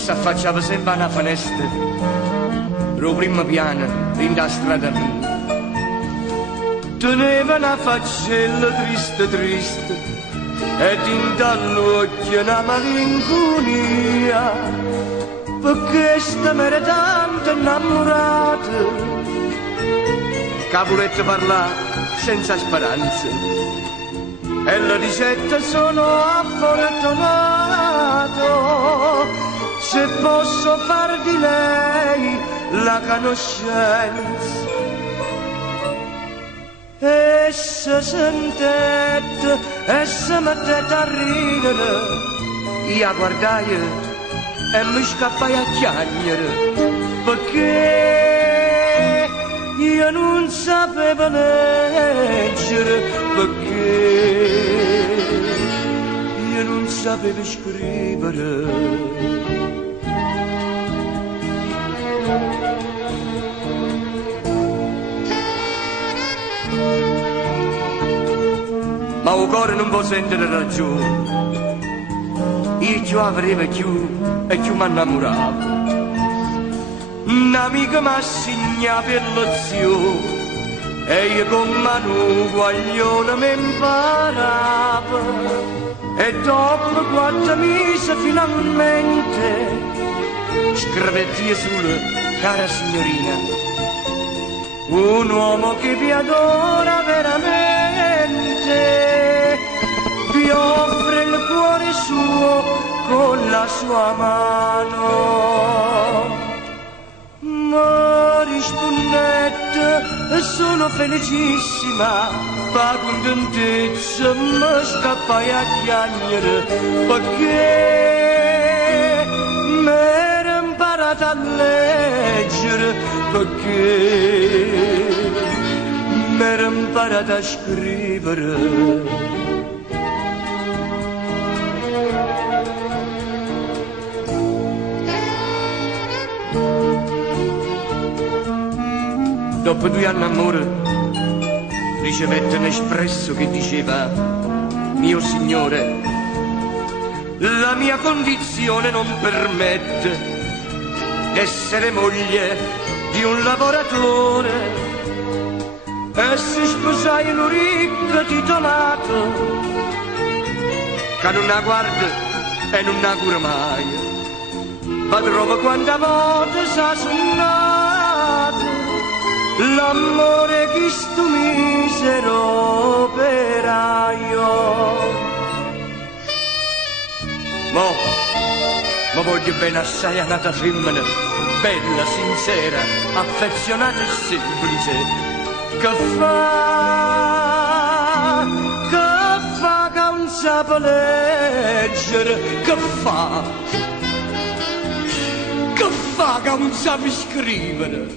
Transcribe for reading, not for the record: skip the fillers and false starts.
s'affacciava sempre alla finestra, lo primo piano, in da strada mia. Teneva una faccella triste triste ed in dall'occhio una malinconia, perché sta m'era tanto innamorata che volette parlare senza speranza. E la dicette sono affortunato se posso far di lei la conoscenza. E se sentette e se mettette a ridere, io guardai e mi scappai a chiagnere, perché io non sapevo leggere, perché io non sapevo scrivere. Ma il cuore non può sentire ragione, io più avevo più e più mi innamoravo. Un'amica mi assegna per lezione e io con mano guaglione mi imparavo. E dopo 4 mesi finalmente scrivetti sulle cara signorina, un uomo che vi adora veramente, vi offre il cuore suo con la sua mano. Ma rispondette, sono felicissima, fa contentezza, mi scappai a chiagnere, perché m'era imparata a leggere, perché m'era imparata a scrivere. Dopo 2 anni d'amore ricevette un espresso che diceva: mio signore, la mia condizione non permette d'essere moglie di un lavoratore, e se sposai un ricco titolato che non la guarda e non la cura mai, ma trova quanta volta s'ha sonnato l'amore che sto misero operaio. Mo voglio bene assai a nata femmina, bella, sincera, affezionata e semplice, che fa che non sa leggere, che fa che non sa scrivere.